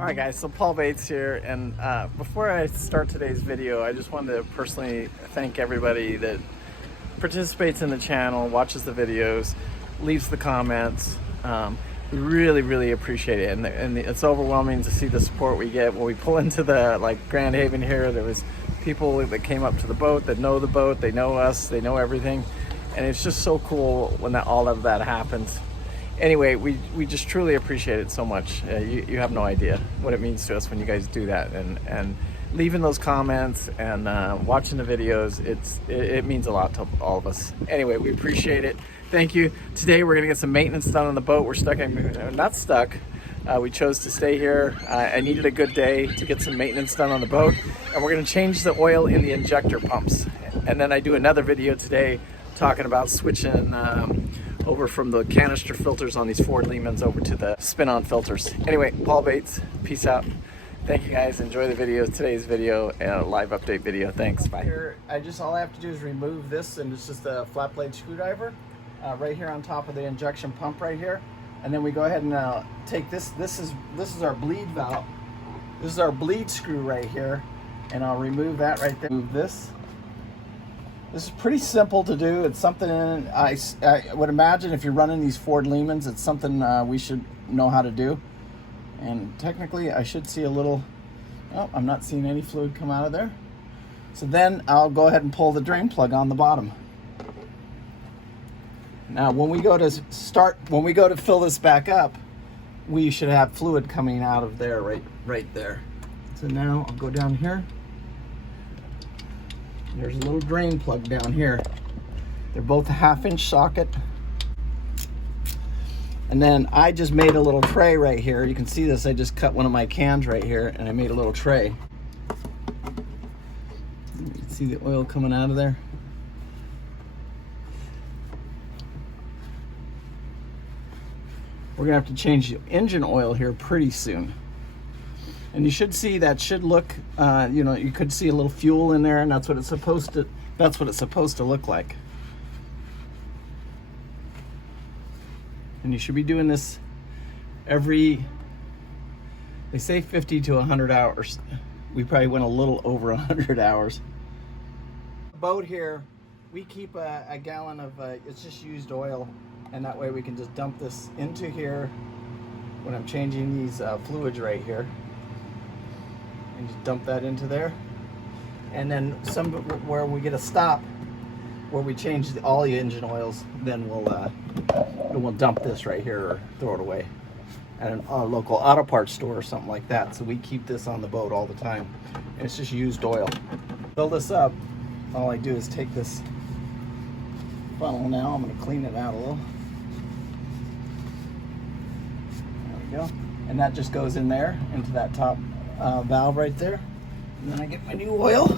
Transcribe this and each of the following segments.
Alright guys, so Paul Bates here, and before I start today's video, I just wanted to personally thank everybody that participates in the channel, watches the videos, leaves the comments. We really appreciate it, and it's overwhelming to see the support we get. When we pull into the Grand Haven here, there was people that came up to the boat, that know the boat, they know us, they know everything, and it's just so cool when all of that happens. Anyway, we just truly appreciate it so much. You have no idea what it means to us when you guys do that, and leaving those comments and watching the videos. It means a lot to all of us. Anyway, we appreciate it. Thank you. Today we're gonna get some maintenance done on the boat. We're stuck, not stuck. We chose to stay here. I needed a good day to get some maintenance done on the boat, and we're gonna change the oil in the injector pumps. And then I do another video today talking about switching over from the canister filters on these Ford Lehmans over to the spin-on filters. Anyway, Paul Bates, peace out. Thank you guys. Enjoy the video, today's video, and a live update video. Thanks. Bye. Here, all I have to do is remove this, and it's just a flat blade screwdriver right here on top of the injection pump right here. And then we go ahead and take this. This is our bleed valve. This is our bleed screw right here, and I'll remove that right there. Move this. This is pretty simple to do. It's something I would imagine if you're running these Ford Lehmans, it's something we should know how to do. And technically I should see a little, oh, I'm not seeing any fluid come out of there. So then I'll go ahead and pull the drain plug on the bottom. Now when we go to fill this back up, we should have fluid coming out of there, right there. So now I'll go down here. There's a little drain plug down here. They're both a 1/2-inch socket. And then I just made a little tray right here. You can see this, I just cut one of my cans right here and I made a little tray. You can see the oil coming out of there. We're gonna have to change the engine oil here pretty soon. And you should see that should look, you could see a little fuel in there, and that's what it's supposed to look like. And you should be doing this every, they say 50 to 100 hours. We probably went a little over 100 hours. Boat here, we keep a gallon of, it's just used oil, and that way we can just dump this into here when I'm changing these fluids right here. And just dump that into there, and then where we get a stop where we change all the engine oils, then we'll dump this right here or throw it away at a local auto parts store or something like that. So we keep this on the boat all the time, and it's just used oil. Fill this up. All I do is take this funnel now. I'm going to clean it out a little. There we go, and that just goes in there into that top valve right there. And then I get my new oil.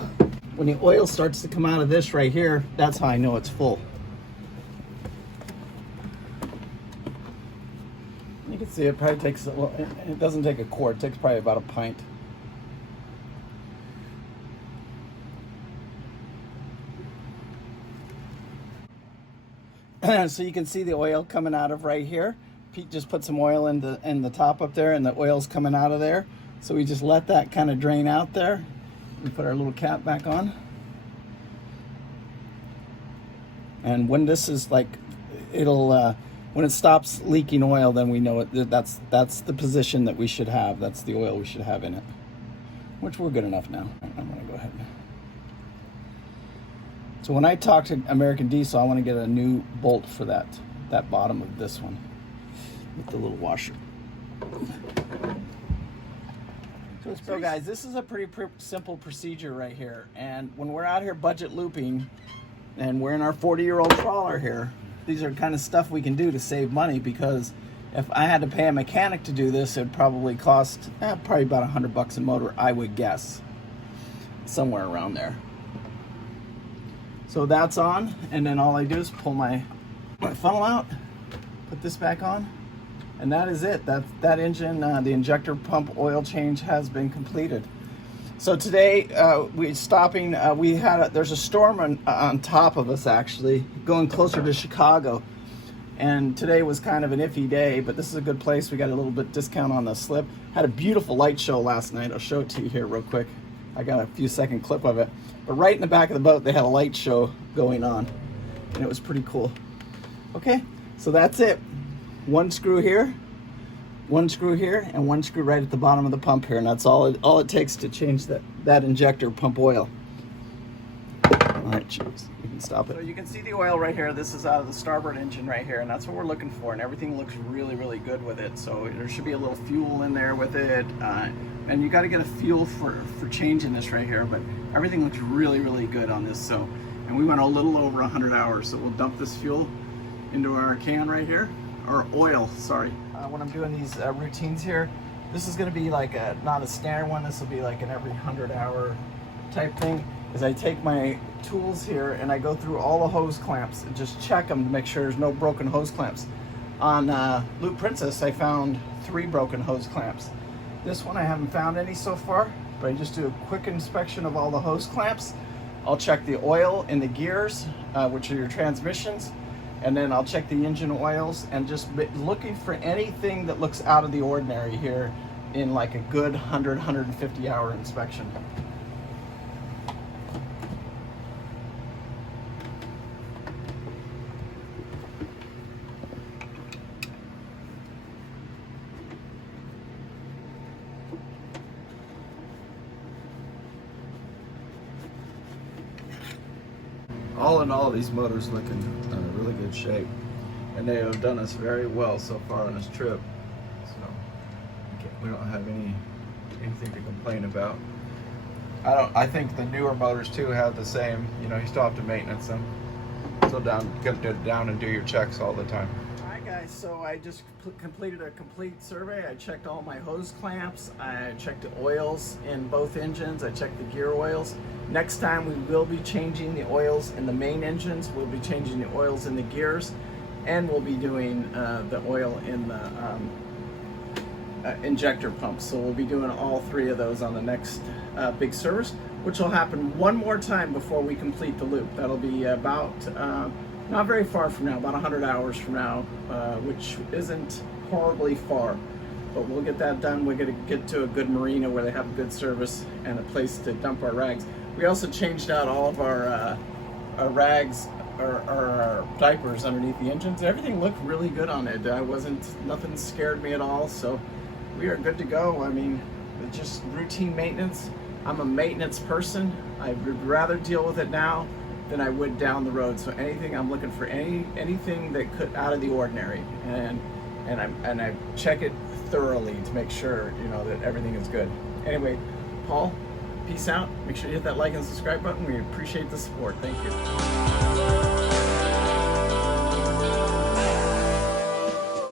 When the oil starts to come out of this right here, that's how I know it's full. You can see it probably takes it doesn't take a quart, it takes probably about a pint. So you can see the oil coming out of right here. Pete just put some oil in the top up there, and the oil's coming out of there. So we just let that kind of drain out there. We put our little cap back on. And when this is when it stops leaking oil, then we know that's the position that we should have. That's the oil we should have in it, which we're good enough now. I'm gonna go ahead. So when I talk to American Diesel, I want to get a new bolt for that bottom of this one with the little washer. So guys, this is a pretty simple procedure right here, and when we're out here budget looping and we're in our 40-year-old trawler here, these are kind of stuff we can do to save money, because if I had to pay a mechanic to do this, it'd probably cost probably about $100 a motor, I would guess, somewhere around there. So that's on, and then all I do is pull my funnel out, put this back on, and that is it. That engine, the injector pump oil change has been completed. So today we're stopping. There's a storm on top of us, actually, going closer to Chicago. And today was kind of an iffy day, but this is a good place. We got a little bit discount on the slip. Had a beautiful light show last night. I'll show it to you here real quick. I got a few second clip of it. But right in the back of the boat, they had a light show going on, and it was pretty cool. Okay, so that's it. One screw here, one screw here, and one screw right at the bottom of the pump here, and that's all it takes to change that injector pump oil. All right, cheers. You can stop it. So you can see the oil right here. This is out of the starboard engine right here, and that's what we're looking for, and everything looks really, really good with it. So there should be a little fuel in there with it, and you got to get a feel for changing this right here, but everything looks really, really good on this. So, and we went a little over 100 hours, so we'll dump this fuel into our can right here, or oil, sorry. When I'm doing these routines here, this is going to be like not a standard one. This will be like an every 100-hour type thing. Is I take my tools here and I go through all the hose clamps and just check them to make sure there's no broken hose clamps. On Loop Princess, I found 3 broken hose clamps. This one I haven't found any so far, but I just do a quick inspection of all the hose clamps. I'll check the oil in the gears, which are your transmissions, and then I'll check the engine oils, and just looking for anything that looks out of the ordinary here in like a good 100-150 hour inspection. All in all, these motors look in really good shape, and they have done us very well so far on this trip. So we don't have anything to complain about. I think the newer motors too have the same. You know, you still have to maintenance them. So get down and do your checks all the time. All right, guys. So I just completed a complete survey. I checked all my hose clamps. I checked the oils in both engines. I checked the gear oils. Next time we will be changing the oils in the main engines, we'll be changing the oils in the gears, and we'll be doing the oil in the injector pumps. So we'll be doing all 3 of those on the next big service, which will happen one more time before we complete the loop. That'll be about, not very far from now, about 100 hours from now, which isn't horribly far. But we'll get that done. We're going to get to a good marina where they have a good service and a place to dump our rags. We also changed out all of our rags, our diapers underneath the engines. Everything looked really good on it. Nothing scared me at all. So we are good to go. I mean, it's just routine maintenance. I'm a maintenance person. I would rather deal with it now than I would down the road. So anything, I'm looking for anything that could out of the ordinary, and I check it thoroughly to make sure, you know, that everything is good. Anyway, Paul, peace out. Make sure you hit that like and subscribe button. We appreciate the support. Thank you.